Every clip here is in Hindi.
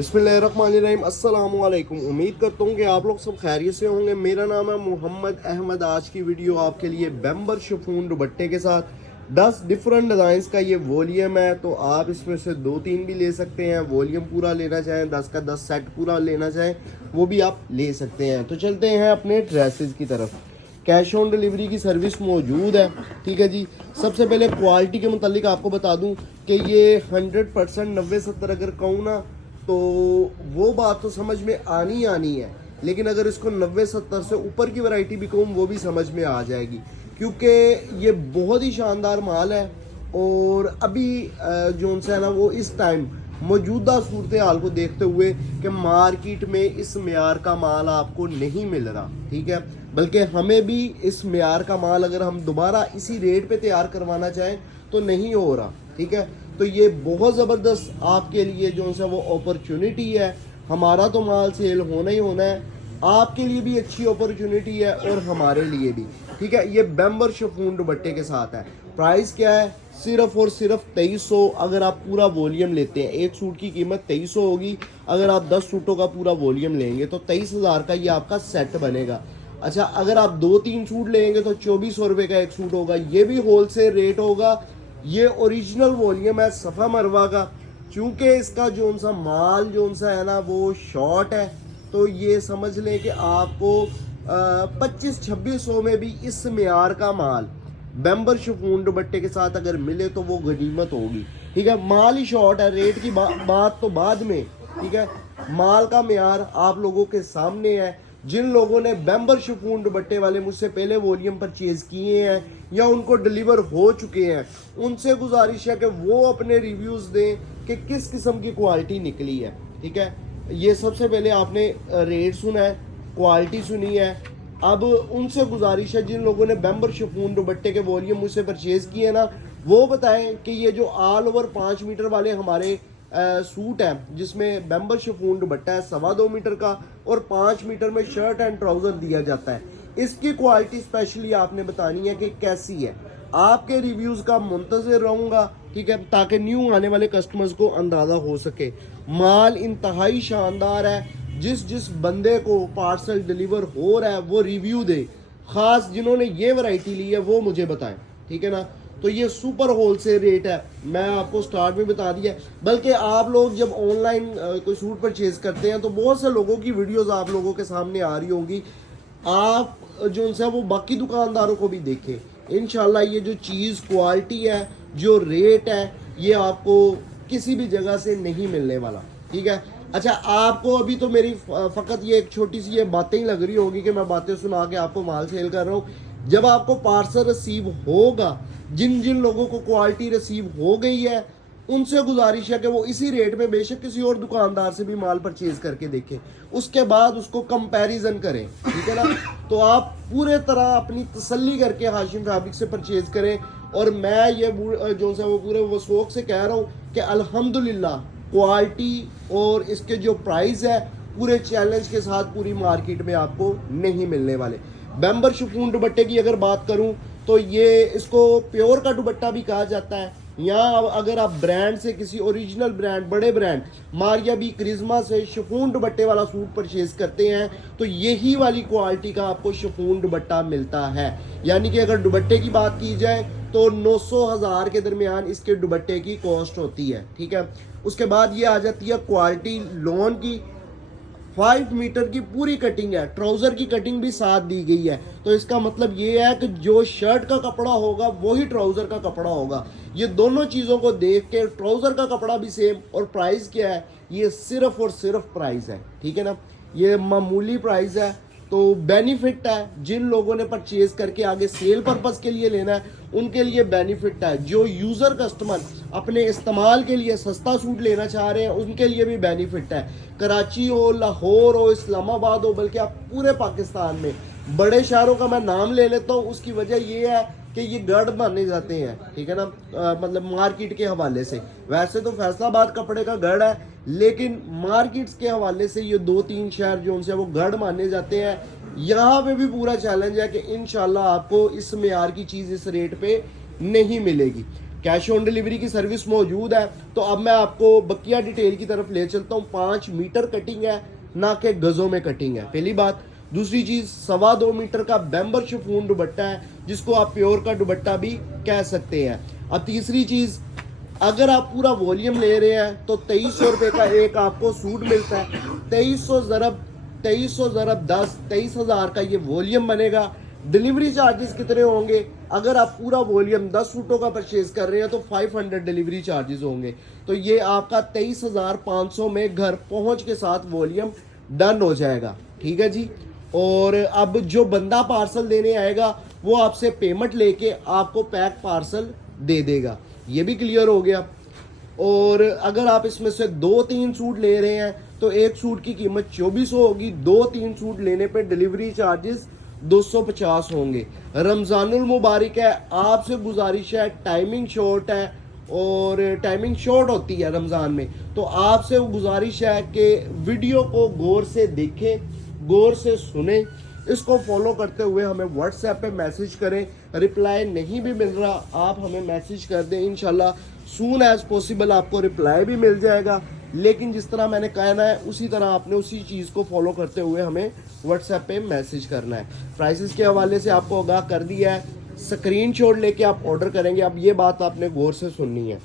बिस्मिल्लाहिर्रहमानिर्रहीम अस्सलाम वालेकुम। उम्मीद करता हूँ कि आप लोग सब खैरियत से होंगे। मेरा नाम है मोहम्मद अहमद। आज की वीडियो आपके लिए बेम्बर शिफॉन दुपट्टे के साथ 10 डिफरेंट डिज़ाइंस का ये वॉल्यूम है, तो आप इसमें से 2-3 भी ले सकते हैं। वॉल्यूम पूरा लेना चाहें, 10 का 10 सेट पूरा लेना चाहें, वो भी आप ले सकते हैं। तो चलते हैं अपने ड्रेसेस की तरफ। कैश ऑन डिलीवरी की सर्विस मौजूद है, ठीक है जी। सबसे पहले क्वालिटी के मुतालिक आपको बता दूं कि ये 100% 90-70 अगर कहूँ ना तो वो बात तो समझ में आनी है, लेकिन अगर इसको 90-70 से ऊपर की वैरायटी भी कहूँ वो भी समझ में आ जाएगी, क्योंकि ये बहुत ही शानदार माल है। और अभी जो सा है ना वो इस टाइम मौजूदा सूरत हाल को देखते हुए कि मार्केट में इस मेयार का माल आपको नहीं मिल रहा, ठीक है। बल्कि हमें भी इस मेयार का माल अगर हम दोबारा इसी रेट पे तैयार करवाना चाहें तो नहीं हो रहा, ठीक है। तो ये बहुत ज़बरदस्त आपके लिए जो सा वो अपॉर्चुनिटी है। हमारा तो माल सेल होना ही होना है, आपके लिए भी अच्छी अपॉर्चुनिटी है और हमारे लिए भी, ठीक है। ये बेम्बर शिफॉन दुपट्टे के साथ है। प्राइस क्या है? सिर्फ और सिर्फ 2300। अगर आप पूरा वॉल्यूम लेते हैं, एक सूट की कीमत 2300 होगी। अगर आप 10 सूटों का पूरा वॉल्यूम लेंगे तो 23,000 का ये आपका सेट बनेगा। अच्छा, अगर आप 2-3 सूट लेंगे तो 2400 रुपये का एक सूट होगा। ये भी होलसेल रेट होगा। ये ओरिजिनल वॉल्यूम है सफ़ा मरवा का। चूँकि इसका जो सा माल जो सा है ना वो शॉर्ट है, तो ये समझ लें कि आपको 2500-2600 में भी इस मेयार का माल बेम्बर शिफॉन दुपट्टे के साथ अगर मिले तो वो गनीमत होगी, ठीक है। माल ही शॉर्ट है, रेट की बात तो बाद में, ठीक है। माल का मेयार आप लोगों के सामने है। जिन लोगों ने बेम्बर शिफॉन दुपट्टे वाले मुझसे पहले वॉल्यूम परचेज किए हैं या उनको डिलीवर हो चुके हैं, उनसे गुजारिश है कि वो अपने रिव्यूज़ दें कि किस किस्म की क्वालिटी निकली है, ठीक है। ये सबसे पहले आपने रेट सुना है, क्वालिटी सुनी है। अब उनसे गुजारिश है जिन लोगों ने बेम्बर शिफॉन दुपट्टे के वॉल्यूम मुझसे परचेज किए ना, वो बताएं कि ये जो ऑल ओवर 5 मीटर वाले हमारे सूट है जिसमें बेम्बर शिफॉन दुपट्टा है 2.25 मीटर का और 5 मीटर में शर्ट एंड ट्राउज़र दिया जाता है, इसकी क्वालिटी स्पेशली आपने बतानी है कि कैसी है। आपके रिव्यूज़ का मुंतज़िर रहूँगा, ठीक है, ताकि न्यू आने वाले कस्टमर्स को अंदाज़ा हो सके। माल इंतहाई शानदार है। जिस बंदे को पार्सल डिलीवर हो रहा है वो रिव्यू दे, ख़ास जिन्होंने ये वैरायटी ली है वो मुझे बताएं, ठीक है ना। तो ये सुपर होलसेल रेट है, मैं आपको स्टार्ट में बता दिया। बल्कि आप लोग जब ऑनलाइन कोई सूट परचेज करते हैं तो बहुत से लोगों की वीडियोस आप लोगों के सामने आ रही होंगी। आप जो उनसे वो बाकी दुकानदारों को भी देखें। इंशाल्लाह ये जो चीज़ क्वालिटी है, जो रेट है, ये आपको किसी भी जगह से नहीं मिलने वाला, ठीक है। अच्छा, आपको अभी तो मेरी फ़कत ये एक छोटी सी ये बातें ही लग रही होगी कि मैं बातें सुना के आपको माल सेल कर रहा हूँ। जब आपको पार्सल रिसीव होगा, जिन जिन लोगों को क्वालिटी रिसीव हो गई है उनसे गुजारिश है कि वो इसी रेट में बेशक किसी और दुकानदार से भी माल परचेज करके देखें, उसके बाद उसको कंपैरिजन करें, ठीक है ना। तो आप पूरे तरह अपनी तसल्ली करके हाशिम फैब्रिक से परचेज करें। और मैं ये जो सा वो पूरे वसूख से कह रहा हूँ कि अल्हम्दुलिल्लाह क्वालिटी और इसके जो प्राइस है पूरे चैलेंज के साथ पूरी मार्केट में आपको नहीं मिलने वाले। बेम्बर शिफॉन दुपट्टे की अगर बात करूं तो ये इसको प्योर का दुपट्टा भी कहा जाता है। यहाँ अगर आप ब्रांड से किसी ओरिजिनल ब्रांड, बड़े ब्रांड मारिया बी, करिश्मा से शिफॉन दुपट्टे वाला सूट परचेज करते हैं तो यही वाली क्वालिटी का आपको शिफॉन दुपट्टा मिलता है। यानी कि अगर दुपट्टे की बात की जाए तो 900-1000 के दरमियान इसके दुपट्टे की कॉस्ट होती है, ठीक है। उसके बाद ये आ जाती है क्वालिटी लोन की। 5 मीटर की पूरी कटिंग है, ट्राउज़र की कटिंग भी साथ दी गई है। तो इसका मतलब ये है कि जो शर्ट का कपड़ा होगा वही ट्राउज़र का कपड़ा होगा। ये दोनों चीज़ों को देख के ट्राउज़र का कपड़ा भी सेम। और प्राइस क्या है? ये सिर्फ और सिर्फ प्राइस है, ठीक है ना। ये मामूली प्राइस है। तो बेनिफिट है जिन लोगों ने परचेज करके आगे सेल पर्पस के लिए लेना है उनके लिए बेनिफिट है। जो यूज़र कस्टमर अपने इस्तेमाल के लिए सस्ता सूट लेना चाह रहे हैं उनके लिए भी बेनिफिट है। कराची हो, लाहौर हो, इस्लामाबाद हो, बल्कि आप पूरे पाकिस्तान में बड़े शहरों का मैं नाम ले लेता हूँ, उसकी वजह ये है कि ये गढ़ माने जाते हैं, ठीक है ना। मतलब मार्केट के हवाले से वैसे तो फैसलाबाद कपड़े का गढ़ है, लेकिन मार्केट्स के हवाले से ये 2-3 शहर जो उनसे वो गढ़ माने जाते हैं। यहाँ पे भी पूरा चैलेंज है कि इंशाल्लाह आपको इस मेयार की चीज़ इस रेट पे नहीं मिलेगी। कैश ऑन डिलीवरी की सर्विस मौजूद है। तो अब मैं आपको बकिया डिटेल की तरफ ले चलता हूँ। 5 मीटर कटिंग है, ना कि गज़ों में कटिंग है, पहली बात। दूसरी चीज़ 2.25 मीटर का बैम्बर शिफॉन दुपट्टा है, जिसको आप प्योर का दुपट्टा भी कह सकते हैं। अब तीसरी चीज़, अगर आप पूरा वॉल्यूम ले रहे हैं तो 2300 रुपये का एक आपको सूट मिलता है। 2300 ज़रब 10, 23,000 का ये वॉल्यूम बनेगा। डिलीवरी चार्जेस कितने होंगे? अगर आप पूरा वॉल्यूम 10 सूटों का परचेज कर रहे हैं तो 500 डिलीवरी चार्जेस होंगे। तो ये आपका 23,500 में घर पहुंच के साथ वॉल्यूम डन हो जाएगा। ठीक है जी। और अब जो बंदा पार्सल देने आएगा वो आपसे पेमेंट लेके आपको पैक पार्सल दे देगा। ये भी क्लियर हो गया। और अगर आप इसमें से 2-3 सूट ले रहे हैं तो एक सूट की कीमत 2400 होगी। 2-3 सूट लेने पे डिलीवरी चार्जेस 250 होंगे। रमज़ानुल मुबारक है, आपसे गुजारिश है, टाइमिंग शॉर्ट है और टाइमिंग शॉर्ट होती है रमज़ान में, तो आपसे गुजारिश है कि वीडियो को गौर से देखें, गौर से सुने, इसको फॉलो करते हुए हमें व्हाट्सएप पे मैसेज करें। रिप्लाई नहीं भी मिल रहा, आप हमें मैसेज कर दें, इंशाल्लाह सून एज पॉसिबल आपको रिप्लाई भी मिल जाएगा। लेकिन जिस तरह मैंने कहना है उसी तरह आपने उसी चीज़ को फॉलो करते हुए हमें व्हाट्सएप पे मैसेज करना है। प्राइसेस के हवाले से आपको आगाह कर दिया है, स्क्रीनशॉट लेके आप ऑर्डर करेंगे। अब ये बात आपने गौर से सुननी है।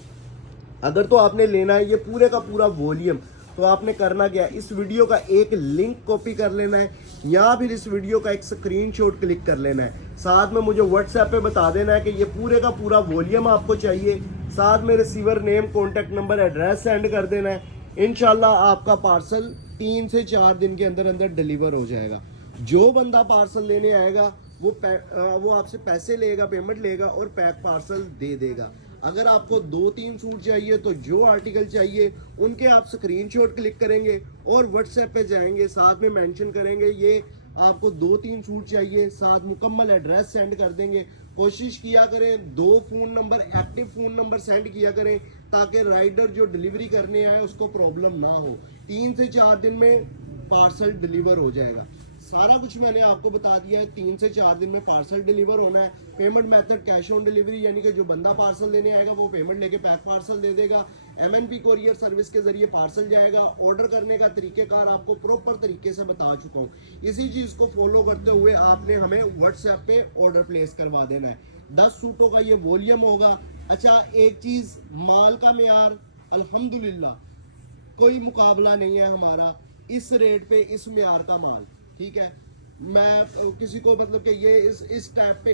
अगर तो आपने लेना है ये पूरे का पूरा वॉल्यूम, तो आपने करना क्या है, इस वीडियो का एक लिंक कॉपी कर लेना है या फिर इस वीडियो का एक स्क्रीनशॉट क्लिक कर लेना है। साथ में मुझे व्हाट्सएप पे बता देना है कि ये पूरे का पूरा वॉल्यूम आपको चाहिए। साथ में receiver name, contact number, address send कर देना है। इंशाल्लाह आपका पार्सल 3 से 4 दिन के अंदर अंदर डिलीवर हो जाएगा। जो बंदा पार्सल लेने आएगा वो आपसे पैसे लेगा, पेमेंट लेगा और पैक पार्सल दे देगा। अगर आपको 2-3 सूट चाहिए तो जो आर्टिकल चाहिए उनके आप स्क्रीनशॉट क्लिक करेंगे और व्हाट्सएप पे जाएंगे, साथ में मेंशन करेंगे ये आपको 2-3 सूट चाहिए, साथ मुकम्मल एड्रेस सेंड कर देंगे। कोशिश किया करें 2 phone number, active phone number send किया करें ताकि राइडर जो डिलीवरी करने आए उसको प्रॉब्लम ना हो। 3 से 4 दिन में पार्सल डिलीवर हो जाएगा। सारा कुछ मैंने आपको बता दिया है। 3 से 4 दिन में पार्सल डिलीवर होना है। Payment method cash on delivery, यानी कि जो बंदा पार्सल देने आएगा वो पेमेंट लेके पैक पार्सल दे देगा। MNP कोरियर सर्विस के जरिए पार्सल जाएगा। ऑर्डर करने का तरीकेकार आपको प्रॉपर तरीके से बता चुका हूँ। इसी चीज़ को फॉलो करते हुए आपने हमें व्हाट्सएप पे ऑर्डर प्लेस करवा देना है। 10 सूटों का ये वॉल्यूम होगा। अच्छा, एक चीज़, माल का मेयार अल्हम्दुलिल्लाह कोई मुकाबला नहीं है हमारा इस रेट पे, इस मेयार का माल। ठीक है, मैं किसी को मतलब कि ये इस टाइप पे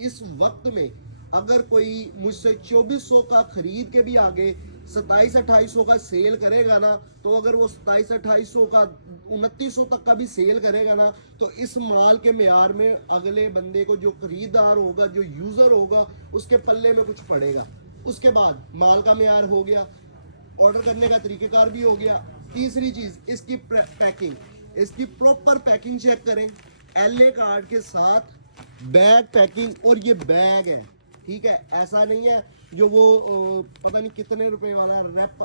इस वक्त में अगर कोई मुझसे 2400 का खरीद के भी आगे 2700-2800 का सेल करेगा ना, तो अगर वो 2700-2800 का 2900 तक का भी सेल करेगा ना, तो इस माल के मेयार में अगले बंदे को, जो खरीदार होगा, जो यूज़र होगा, उसके पल्ले में कुछ पड़ेगा। उसके बाद माल का मेयार हो गया, ऑर्डर करने का तरीकेकार भी हो गया। तीसरी चीज़, इसकी पैकिंग, इसकी प्रॉपर पैकिंग चेक करें। LA कार्ड के साथ बैग पैकिंग, और ये बैग है, ठीक है, ऐसा नहीं है जो वो पता नहीं कितने रुपए वाला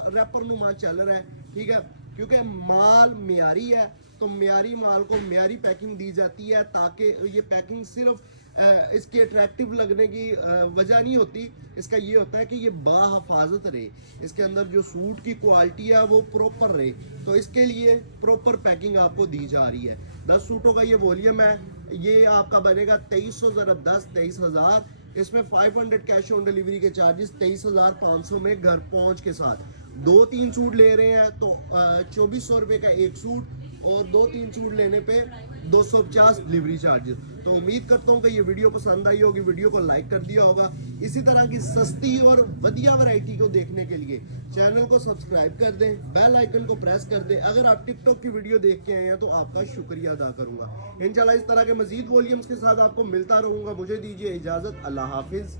रैपर नुमा चल रहा है। ठीक है, क्योंकि माल म्यारी है तो म्यारी माल को म्यारी पैकिंग दी जाती है, ताकि ये पैकिंग सिर्फ इसकी अट्रैक्टिव लगने की वजह नहीं होती। इसका ये होता है कि ये बाहिफाजत रहे, इसके अंदर जो सूट की क्वालिटी है वो प्रॉपर रहे, तो इसके लिए प्रॉपर पैकिंग आपको दी जा रही है। 10 सूटों का ये वॉल्यूम है, ये आपका बनेगा 2300 ज़रब 10, 23,000। इसमें 500 कैश ऑन डिलीवरी के चार्जेस, 23,500 में घर पहुंच के साथ। 2-3 सूट ले रहे हैं तो 2400 रुपये का एक सूट, और 2-3 सूट लेने पे 250 डिलीवरी चार्जेस। तो उम्मीद करता हूँ कि ये वीडियो पसंद आई होगी, वीडियो को लाइक कर दिया होगा। इसी तरह की सस्ती और बढ़िया वैरायटी को देखने के लिए चैनल को सब्सक्राइब कर दें, बेल आइकन को प्रेस कर दें। अगर आप टिकटॉक की वीडियो देख के आए हैं तो आपका शुक्रिया अदा करूंगा। इंशाल्लाह इस तरह के मजीद वॉल्यूम्स के साथ आपको मिलता रहूंगा। मुझे दीजिए इजाजत, अल्लाह हाफिज।